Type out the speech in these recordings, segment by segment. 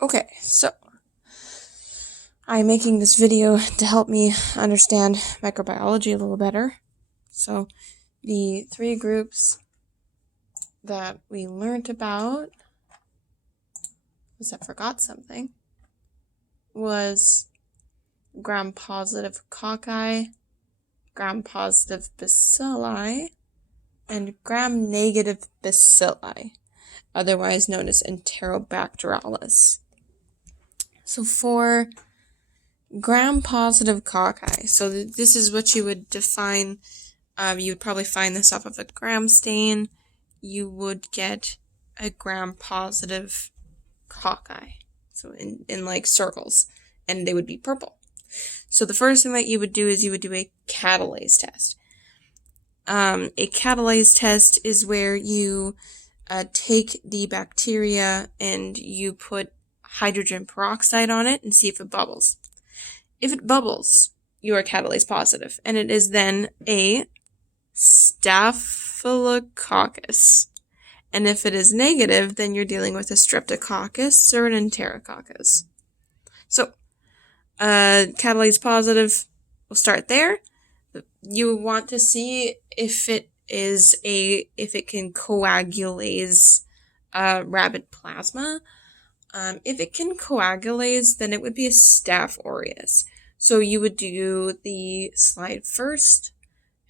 Okay, so I'm making this video to help me understand microbiology a little better. So the three groups that we learned about, I forgot something, was gram-positive cocci, gram-positive bacilli, and gram-negative bacilli, otherwise known as Enterobacterialis. So for gram-positive cocci, so this is what you would define. You would probably find this off of a gram stain. You would get a gram-positive cocci, so in like circles, and they would be purple. So the first thing that you would do is you would do a catalase test. A catalase test is where you take the bacteria and you put hydrogen peroxide on it and see if it bubbles. If it bubbles, you are catalase positive, and it is then a Staphylococcus. And if it is negative, then you're dealing with a Streptococcus or an Enterococcus. So, catalase positive, we'll start there. You want to see if it can coagulase rabid plasma. If it can coagulase, then it would be a Staph aureus. So you would do the slide first,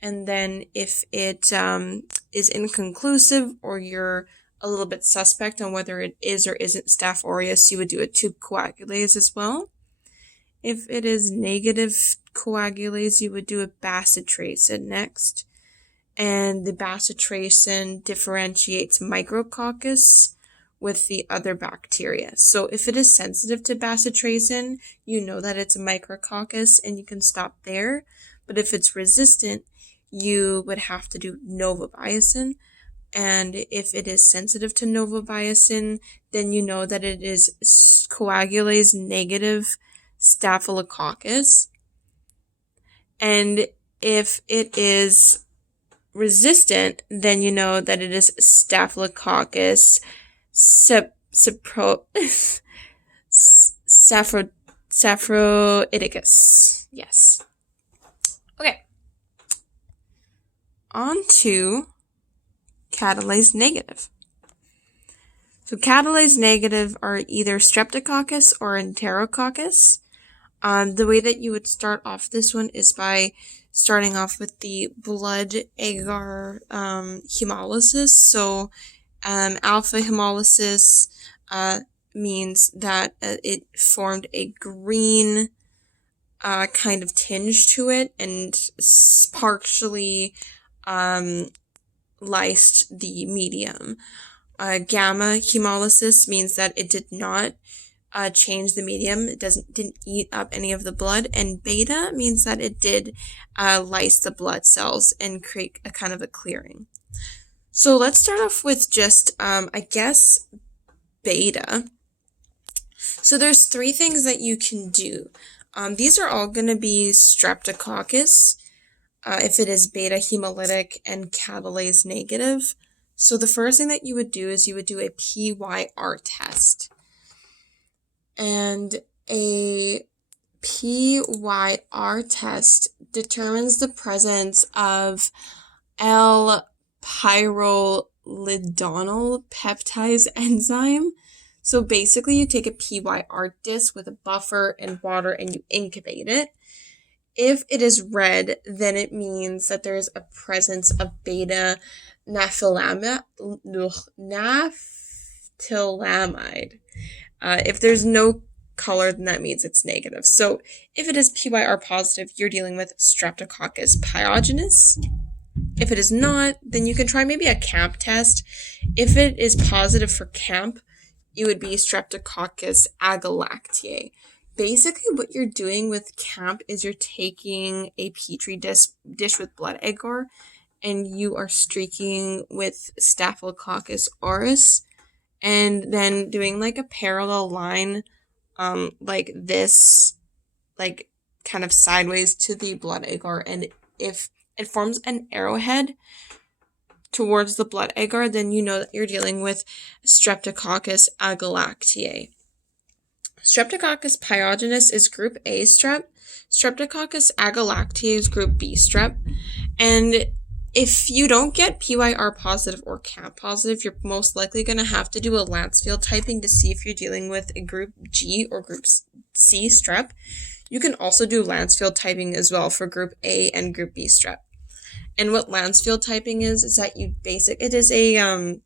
and then if it is inconclusive or you're a little bit suspect on whether it is or isn't Staph aureus, you would do a tube coagulase as well. If it is negative coagulase, you would do a bacitracin next. And the bacitracin differentiates Micrococcus with the other bacteria. So if it is sensitive to bacitracin, you know that it's a Micrococcus and you can stop there. But if it's resistant, you would have to do novobiacin. And if it is sensitive to novobiacin, then you know that it is coagulase negative Staphylococcus. And if it is resistant, then you know that it is Staphylococcus saprophyticus. Yes. Okay. On to catalase negative. So catalase negative are either Streptococcus or Enterococcus. The way that you would start off this one is by starting off with the blood agar hemolysis. So alpha hemolysis means that it formed a green kind of tinge to it and partially lysed the medium. Gamma hemolysis means that it did not change the medium. It didn't eat up any of the blood. And beta means that it did lyse the blood cells and create a kind of a clearing. So let's start off with just, beta. So there's three things that you can do. These are all going to be Streptococcus, if it is beta hemolytic and catalase negative. So the first thing that you would do is you would do a PYR test. And a PYR test determines the presence of L-pyrrolidonyl peptidase enzyme. So basically you take a PYR disc with a buffer and water and you incubate it. If it is red, then it means that there is a presence of beta naphthylamide. If there's no color, then that means it's negative. So if it is PYR positive, you're dealing with Streptococcus pyogenes. If it is not, then you can try maybe a CAMP test. If it is positive for CAMP, it would be Streptococcus agalactiae. Basically, what you're doing with CAMP is you're taking a petri dish with blood agar, and you are streaking with Staphylococcus aureus, and then doing like a parallel line, like this, like kind of sideways to the blood agar. And if it forms an arrowhead towards the blood agar, then you know that you're dealing with Streptococcus agalactiae. Streptococcus pyogenes is group A strep. Streptococcus agalactiae is group B strep. And if you don't get PYR positive or CAP positive, you're most likely going to have to do a Lancefield typing to see if you're dealing with a group G or group C strep. You can also do Lancefield typing as well for group A and group B strep. And what Lancefield typing is that it is a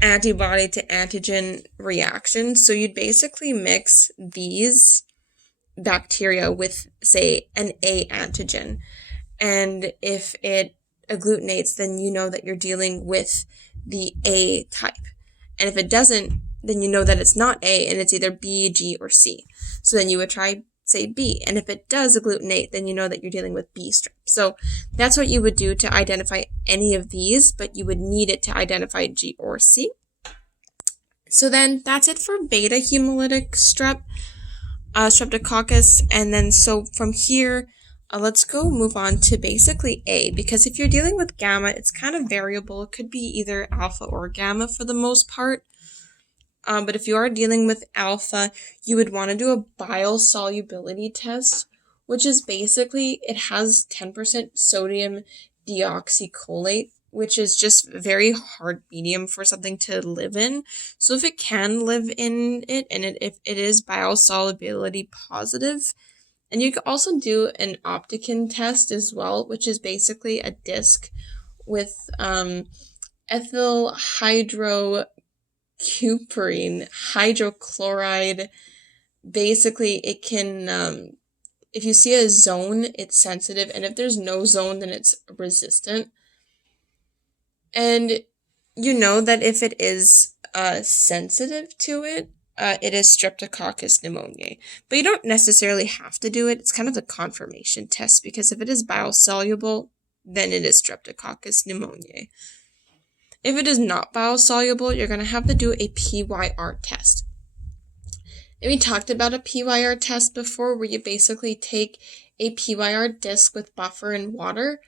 antibody to antigen reaction. So you'd basically mix these bacteria with, say, an A antigen. And if it agglutinates, then you know that you're dealing with the A type. And if it doesn't, then you know that it's not A and it's either B, G, or C. So then you would try, say, B. And if it does agglutinate, then you know that you're dealing with B strep. So that's what you would do to identify any of these, but you would need it to identify G or C. So then that's it for beta hemolytic streptococcus. And then so from here, let's go move on to basically A, because if you're dealing with gamma, it's kind of variable. It could be either alpha or gamma for the most part. But if you are dealing with alpha, you would want to do a bile solubility test, which is basically, it has 10% sodium deoxycholate, which is just very hard medium for something to live in. So if it can live in it, and if it is bile solubility positive, and you can also do an opticin test as well, which is basically a disc with ethyl hydrocuprine hydrochloride. Basically, it can, if you see a zone, it's sensitive, and if there's no zone, then it's resistant. And you know that if it is sensitive to it, it is Streptococcus pneumoniae. But you don't necessarily have to do it. It's kind of a confirmation test, because if it is biosoluble, then it is Streptococcus pneumoniae. If it is not biosoluble, you're going to have to do a PYR test. And we talked about a PYR test before, where you basically take a PYR disc with buffer and water,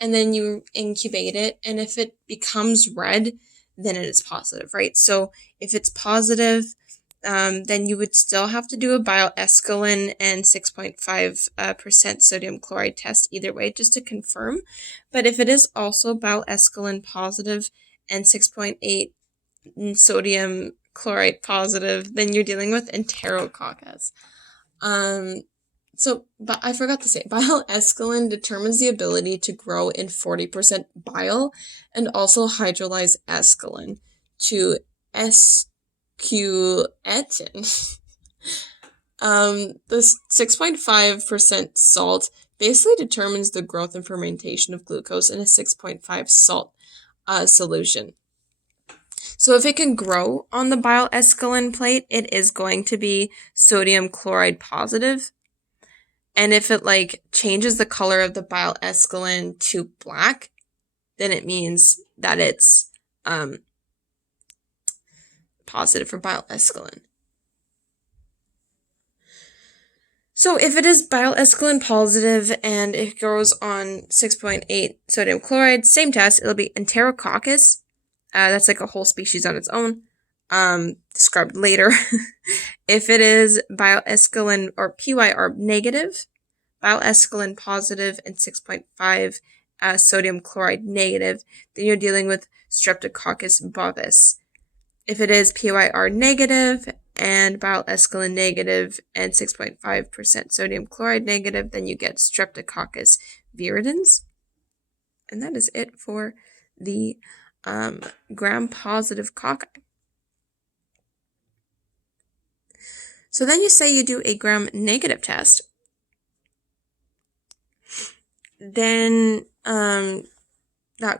and then you incubate it, and if it becomes red, then it is positive, right? So if it's positive, then you would still have to do a bile escalin and 6.5% sodium chloride test either way, just to confirm. But if it is also bile escalin positive and 6.8 sodium chloride positive, then you're dealing with enterococcus. But I forgot to say, bile escalin determines the ability to grow in 40% bile and also hydrolyze escalin to escuetin. The 6.5% salt basically determines the growth and fermentation of glucose in a 6.5 salt solution. So if it can grow on the bile escalin plate, it is going to be sodium chloride positive. And if it changes the color of the bile escalin to black, then it means that it's positive for bile escalin. So if it is bile escalin positive and it grows on 6.8 sodium chloride, same test, it'll be enterococcus. That's a whole species on its own, described later. If it is bile escalin or PYR negative, bile escalin positive, and 6.5 sodium chloride negative, then you're dealing with Streptococcus bovis. If it is PYR negative and bile escalin negative and 6.5% sodium chloride negative, then you get Streptococcus viridans. And that is it for the gram-positive cocci. So then you say you do a gram-negative test. Then, not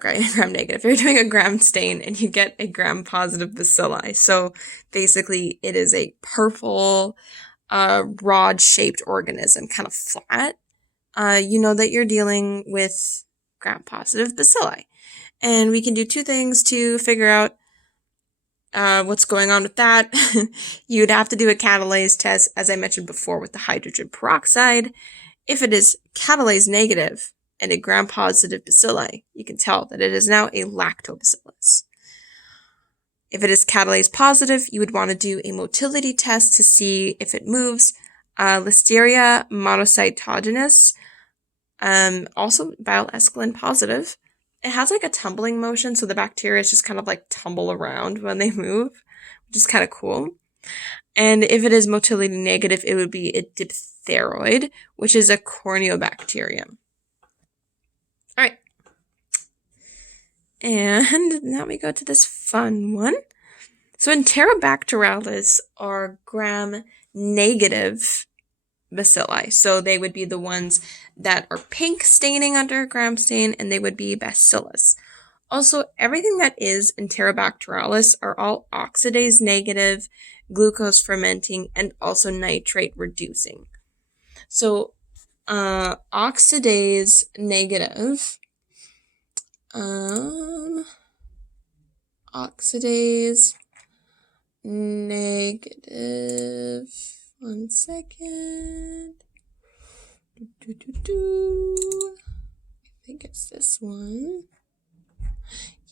gram-negative, you're doing a gram stain and you get a gram-positive bacilli. So basically it is a purple, rod-shaped organism, kind of flat. You know that you're dealing with gram-positive bacilli. And we can do two things to figure out what's going on with that. You'd have to do a catalase test, as I mentioned before, with the hydrogen peroxide. If it is catalase negative and a gram-positive bacilli, you can tell that it is now a lactobacillus. If it is catalase positive, you would want to do a motility test to see if it moves. Listeria monocytogenes, also bile escalin positive. It has like a tumbling motion, so the bacteria just kind of like tumble around when they move, which is kind of cool. And if it is motility negative, it would be a diphtheroid, which is a corneobacterium. All right. And now we go to this fun one. So Enterobacterales are gram-negative bacilli. So they would be the ones that are pink staining under a gram stain, and they would be bacillus. Also, everything that is Enterobacterales are all oxidase negative, glucose fermenting, and also nitrate reducing. So oxidase negative, oxidase negative, one second, I think it's this one.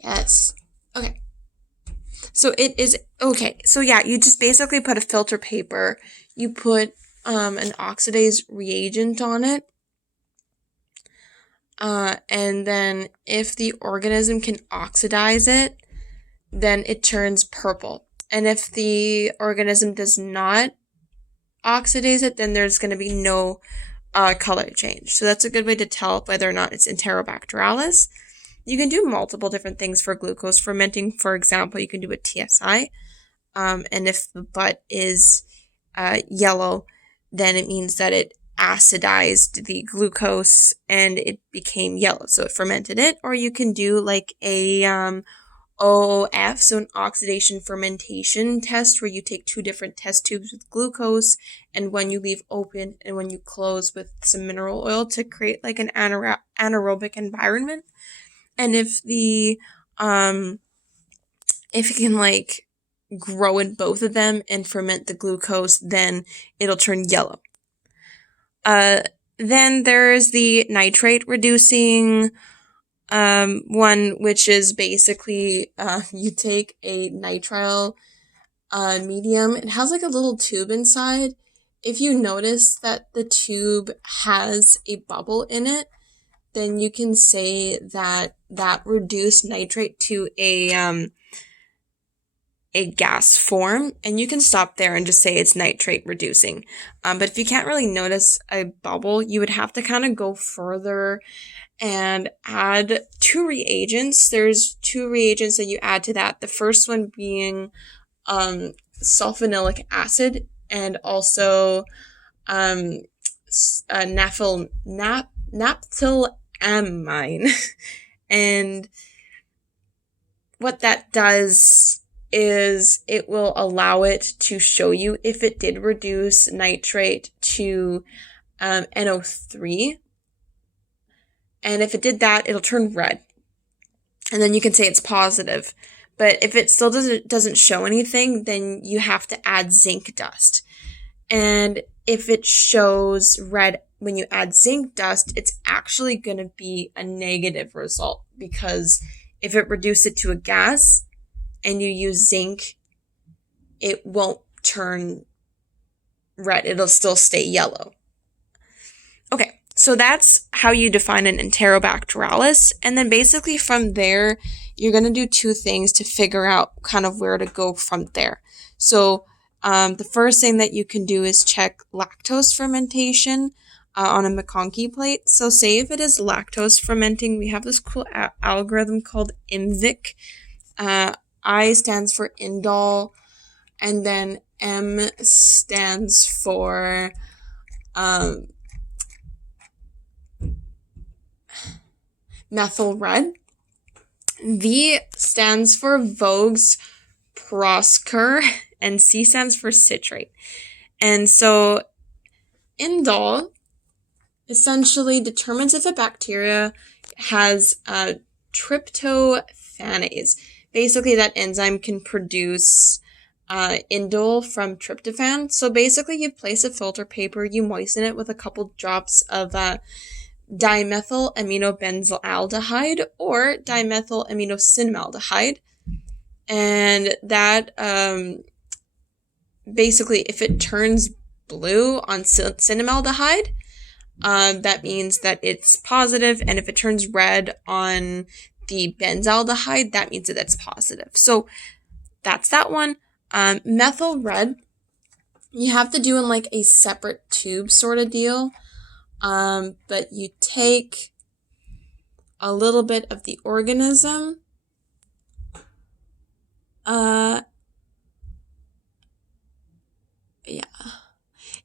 Yes. Okay. So it is, okay. So yeah, you just basically put a filter paper, you put an oxidase reagent on it, and then if the organism can oxidize it, then it turns purple. And if the organism does not oxidize it, then there's going to be no color change. So that's a good way to tell whether or not it's Enterobacterales. You can do multiple different things for glucose fermenting. For example, you can do a TSI. And if the butt is yellow, then it means that it acidized the glucose and it became yellow. So it fermented it. Or you can do like a OF, so an oxidation fermentation test, where you take two different test tubes with glucose and one you leave open and one you close with some mineral oil to create like an anaerobic environment. And if the if it can like grow in both of them and ferment the glucose, then it'll turn yellow. Then there's the nitrate reducing one, which is basically you take a nitrile medium. It has like a little tube inside. If you notice that the tube has a bubble in it, then you can say that reduced nitrate to a gas form, and you can stop there and just say it's nitrate reducing. But if you can't really notice a bubble, you would have to kind of go further and add two reagents. There's two reagents that you add to that. The first one being sulfonilic acid, and also naphthylamine. And what that does is it will allow it to show you if it did reduce nitrate to NO3. And if it did that, it'll turn red. And then you can say it's positive. But if it still doesn't show anything, then you have to add zinc dust. And if it shows red when you add zinc dust, it's actually going to be a negative result, because if it reduced it to a gas and you use zinc, it won't turn red. It'll still stay yellow. Okay, so that's how you define an Enterobacterales. And then basically from there, you're going to do two things to figure out kind of where to go from there. So the first thing that you can do is check lactose fermentation on a McConkey plate. So say if it is lactose fermenting, we have this cool algorithm called IMVIC. I stands for indole, and then M stands for methyl red. V stands for Voges Prosker, and C stands for citrate. And so indole essentially determines if a bacteria has tryptophanase. Basically, that enzyme can produce indole from tryptophan. So basically, you place a filter paper, you moisten it with a couple drops of dimethyl aminobenzylaldehyde or dimethyl aminocinnamaldehyde. And that basically, if it turns blue on cinnamaldehyde, that means that it's positive, and if it turns red on the benzaldehyde, that means that it's positive. So that's that one. Methyl red, you have to do in like a separate tube sort of deal, but you take a little bit of the organism,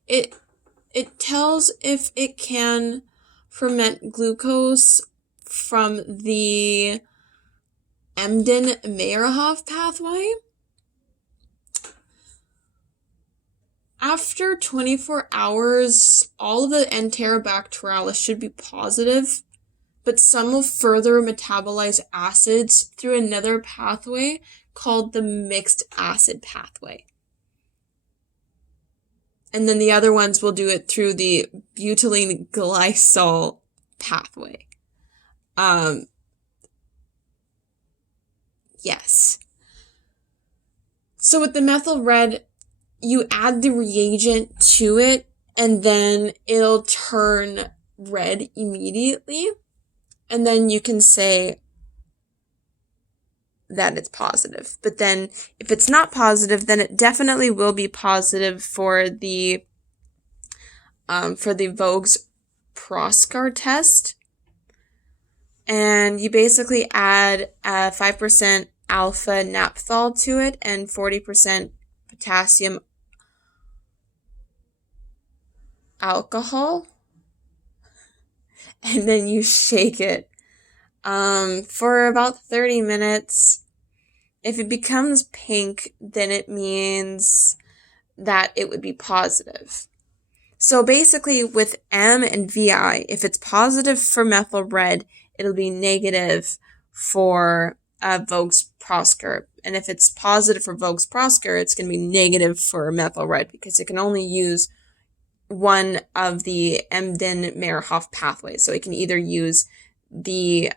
it tells if it can ferment glucose from the Embden-Meyerhof pathway. After 24 hours, all of the Enterobacteriaceae should be positive, but some will further metabolize acids through another pathway called the mixed acid pathway. And then the other ones will do it through the butylene glycol pathway. Yes. So with the methyl red, you add the reagent to it, and then it'll turn red immediately. And then you can say that it's positive. But then if it's not positive, then it definitely will be positive for the Voges-Proskar test. And you basically add 5% alpha naphthol to it and 40% potassium alcohol. And then you shake it for about 30 minutes. If it becomes pink, then it means that it would be positive. So basically with M and VI, if it's positive for methyl red, it'll be negative for Voges-Proskar. And if it's positive for Voges-Proskar, it's going to be negative for methyl red because it can only use one of the Embden-Meyerhof pathways. So it can either use the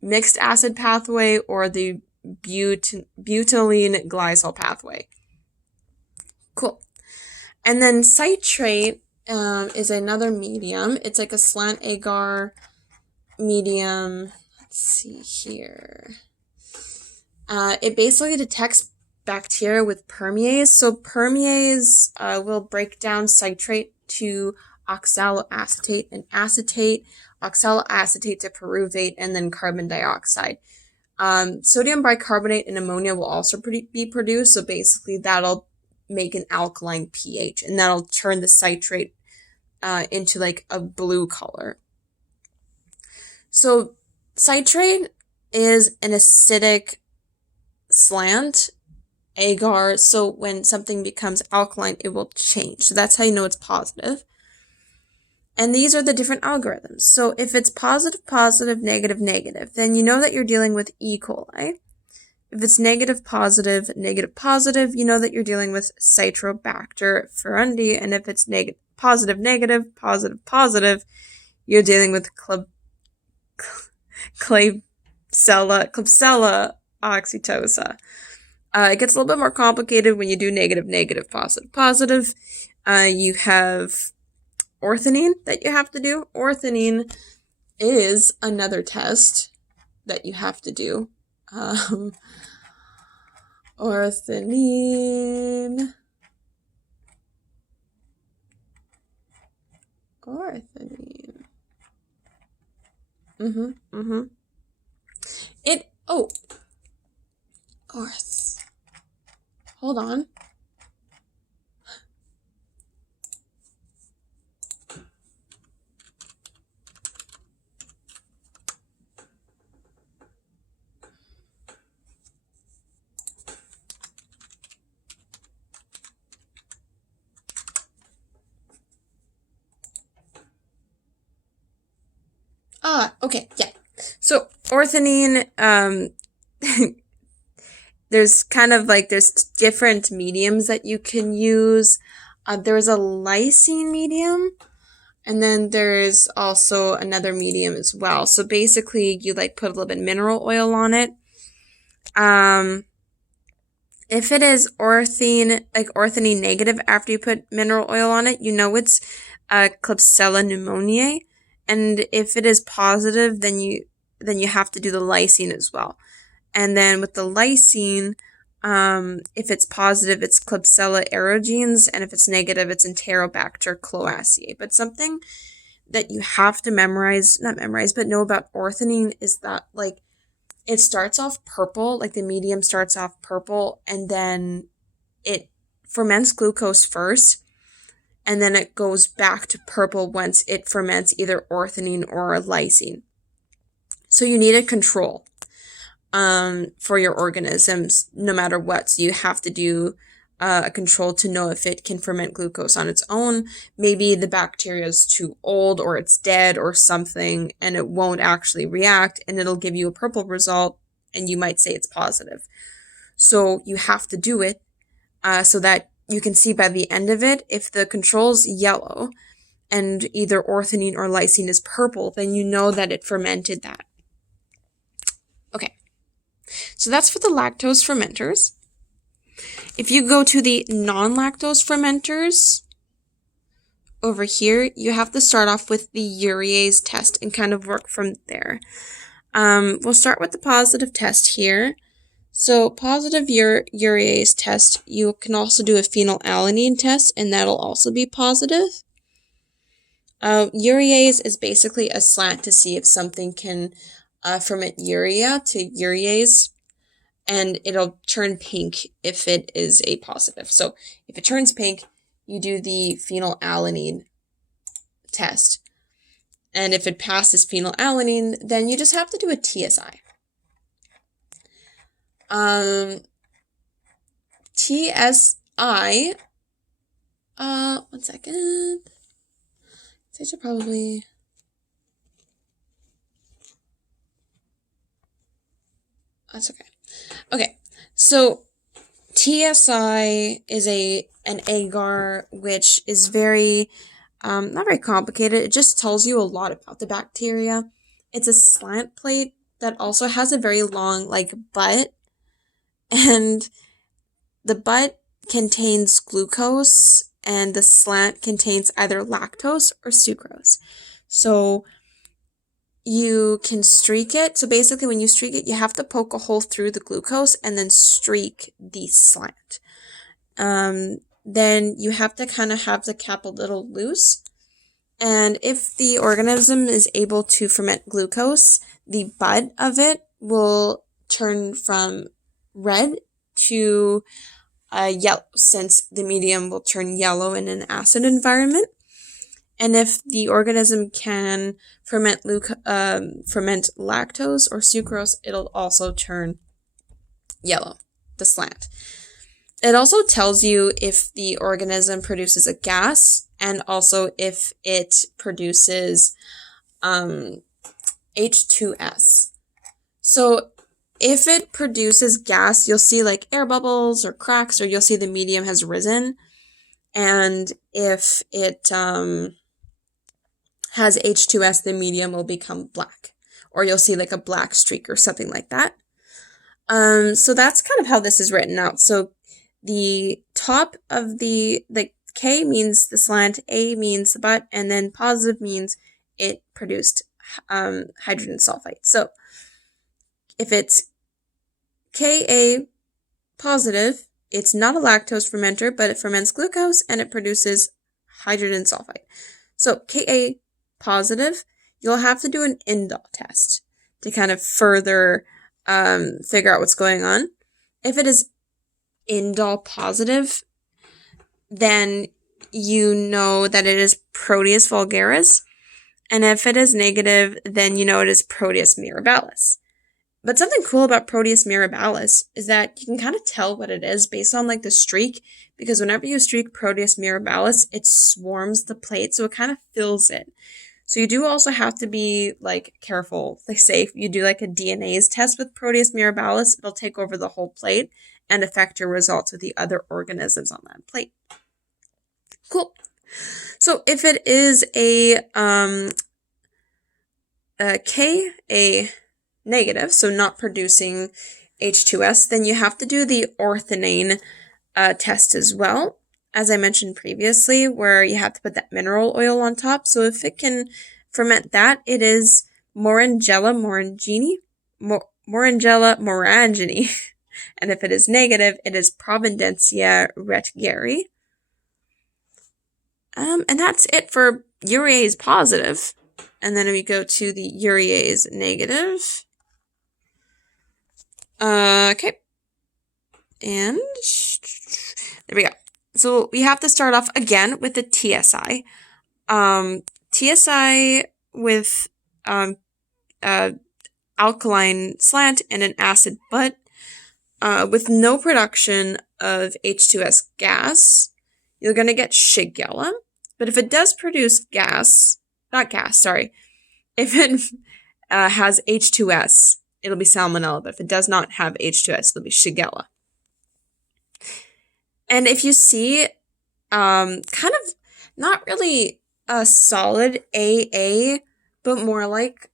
mixed acid pathway or the butylene glycol pathway. Cool. And then citrate is another medium. It's like a slant agar medium. Let's see here. It basically detects bacteria with permease. So permease will break down citrate to oxaloacetate and acetate, oxaloacetate to pyruvate, and then carbon dioxide. Sodium bicarbonate and ammonia will also be produced. So basically that'll make an alkaline pH, and that'll turn the citrate into like a blue color. So citrate is an acidic slant agar, so when something becomes alkaline, it will change. So that's how you know it's positive. And these are the different algorithms. So if it's positive, positive, negative, negative, then you know that you're dealing with E. coli. If it's negative, positive, negative, positive, you know that you're dealing with Citrobacter furundi. And if it's positive, negative, positive, positive, you're dealing with Klebsiella oxytosa. It gets a little bit more complicated when you do negative, negative, positive, positive. You have orthanine that you have to do. Orthanine is another test that you have to do. Orthanine. Hold on. Okay, yeah. So orthanine, there's different mediums that you can use. There's a lysine medium, and then there's also another medium as well. So basically, you put a little bit of mineral oil on it. If it is orthine negative after you put mineral oil on it, you know it's Klebsiella pneumoniae. And if it is positive, then you have to do the lysine as well. And then with the lysine, if it's positive, it's Klebsiella aerogenes, and if it's negative, it's Enterobacter cloaceae. But something that you have to not memorize, but know about orthanine is that like it starts off purple, like the medium starts off purple, and then it ferments glucose first, and then it goes back to purple once it ferments either orthanine or lysine. So you need a control for your organisms no matter what. So you have to do a control to know if it can ferment glucose on its own. Maybe the bacteria is too old or it's dead or something and it won't actually react and it'll give you a purple result and you might say it's positive. So you have to do it so that you can see by the end of it, if the control's yellow and either orthanine or lysine is purple, then you know that it fermented that. Okay, so that's for the lactose fermenters. If you go to the non-lactose fermenters, over here, you have to start off with the urease test and kind of work from there. We'll start with the positive test here. So positive urease test, you can also do a phenylalanine test, and that'll also be positive. Urease is basically a slant to see if something can ferment urea to urease, and it'll turn pink if it is a positive. So if it turns pink, you do the phenylalanine test. And if it passes phenylalanine, then you just have to do a TSI. TSI, one second. I should probably... That's okay. Okay, so TSI is an agar, which is very, not very complicated. It just tells you a lot about the bacteria. It's a slant plate that also has a very long, butt, and the butt contains glucose, and the slant contains either lactose or sucrose. So you can streak it. So basically when you streak it, you have to poke a hole through the glucose and then streak the slant. Then you have to kind of have the cap a little loose. And if the organism is able to ferment glucose, the bud of it will turn from red to yellow, since the medium will turn yellow in an acid environment. And if the organism can ferment lactose or sucrose, it'll also turn yellow, the slant. It also tells you if the organism produces a gas and also if it produces H2S. So if it produces gas, you'll see air bubbles or cracks, or you'll see the medium has risen. And if it has H2S, the medium will become black, or you'll see a black streak or something like that. So that's kind of how this is written out. So the top of the K means the slant, A means the butt, and then positive means it produced hydrogen sulfide. So if it's Ka positive, it's not a lactose fermenter, but it ferments glucose and it produces hydrogen sulfide. So Ka positive, you'll have to do an indol test to kind of further figure out what's going on. If it is indol positive, then you know that it is Proteus vulgaris. And if it is negative, then you know it is Proteus mirabilis. But something cool about Proteus mirabilis is that you can kind of tell what it is based on the streak, because whenever you streak Proteus mirabilis, it swarms the plate, so it kind of fills it. So you do also have to be careful. Say if you do a DNase test with Proteus mirabilis, it'll take over the whole plate and affect your results with the other organisms on that plate. Cool. So if it is a Ka negative, so not producing H2S, then you have to do the orthanane test as well, as I mentioned previously, where you have to put that mineral oil on top. So if it can ferment that, it is Morangella morangini. And if it is negative, it is Providencia retgeri. And that's it for urease positive. And then we go to the urease negative. Okay. And there we go. So we have to start off again with the TSI. TSI with alkaline slant and an acid butt with no production of H2S gas, you're going to get Shigella. But if it does produce if it has H2S, it'll be Salmonella. But if it does not have H2S, it'll be Shigella. And if you see kind of not really a solid AA, but more like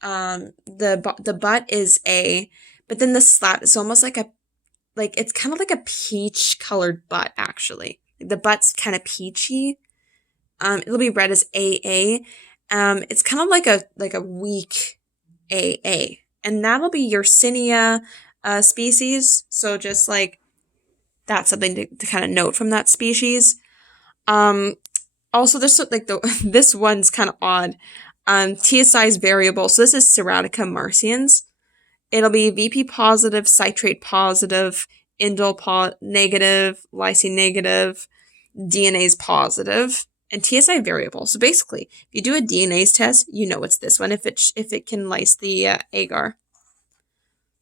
the butt is A, but then the slat is almost like it's kind of like a peach colored butt, actually. The butt's kind of peachy. It'll be read as AA. It's kind of like a weak AA, and that'll be Yersinia species. So just like that's something to kind of note from that species. Also, there's this one's kind of odd. TSI is variable, so this is Serratica marcians. It'll be VP positive, citrate positive, indole negative, lysine negative, DNase positive, and TSI variable. So basically, if you do a DNase test, you know it's this one if it can lyse the agar.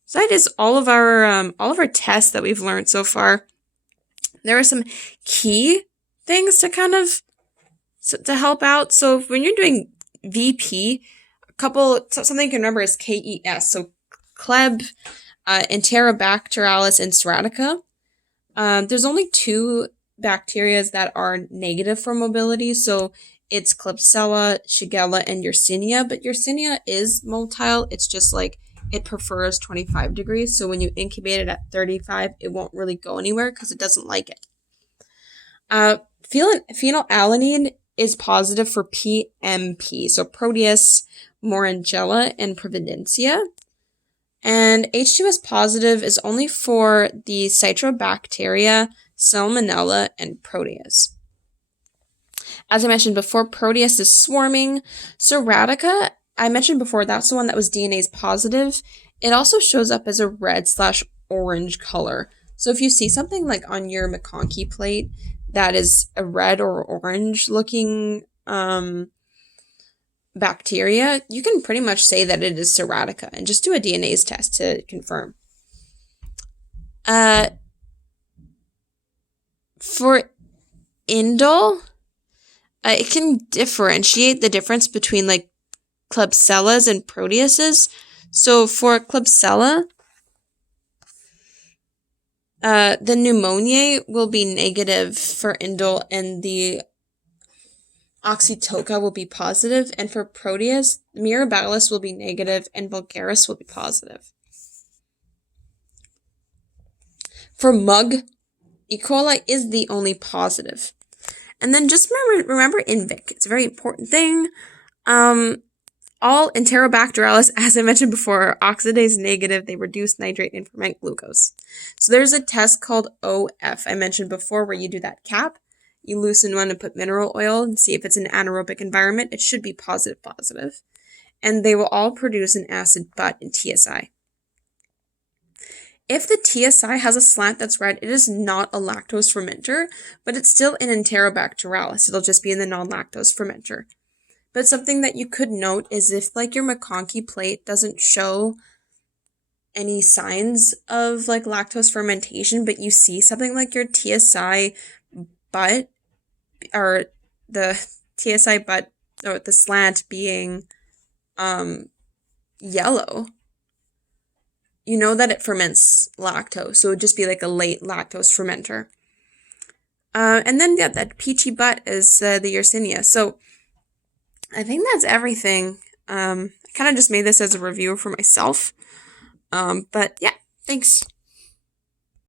So that is all of our tests that we've learned so far. There are some key things to kind of to help out. So when you're doing VP, something you can remember is KES. So Kleb, Enterobacterialis, and Serratica. There's only 2 bacteria that are negative for mobility. So it's Klebsiella, Shigella, and Yersinia. But Yersinia is motile. It's just like it prefers 25 degrees. So when you incubate it at 35, it won't really go anywhere because it doesn't like it. Phenylalanine is positive for PMP. So Proteus, Morangella, and Providencia. And H2S positive is only for the Citrobacteria, Salmonella, and Proteus. As I mentioned before, Proteus is swarming. Serratica, I mentioned before, that's the one that was DNase positive. It also shows up as a red/orange color. So if you see something like on your McConkey plate that is a red or orange looking bacteria, you can pretty much say that it is Serratica and just do a DNase test to confirm. For indole, it can differentiate the difference between like Klebsiellas and Proteuses. So for Klebsiella, the pneumoniae will be negative for indole and the Oxytoca will be positive, and for Proteus, Mirabilis will be negative and Vulgaris will be positive. For mug, E. coli is the only positive. And then just remember INVIC. It's a very important thing. All Enterobacterialis, as I mentioned before, are oxidase negative. They reduce nitrate and ferment glucose. So there's a test called OF I mentioned before where you do that cap. You loosen one and put mineral oil and see if it's an anaerobic environment. It should be positive. And they will all produce an acid butt in TSI. If the TSI has a slant that's red, it is not a lactose fermenter, but it's still an Enterobacterialis. It'll just be in the non-lactose fermenter. But something that you could note is if like your McConkey plate doesn't show any signs of like lactose fermentation, but you see something like your TSI butt or the TSI butt or the slant being yellow, you know that it ferments lactose. So it would just be like a late lactose fermenter. And then, yeah, that peachy butt is the Yersinia. So I think that's everything. I kind of just made this as a review for myself. But yeah, Thanks.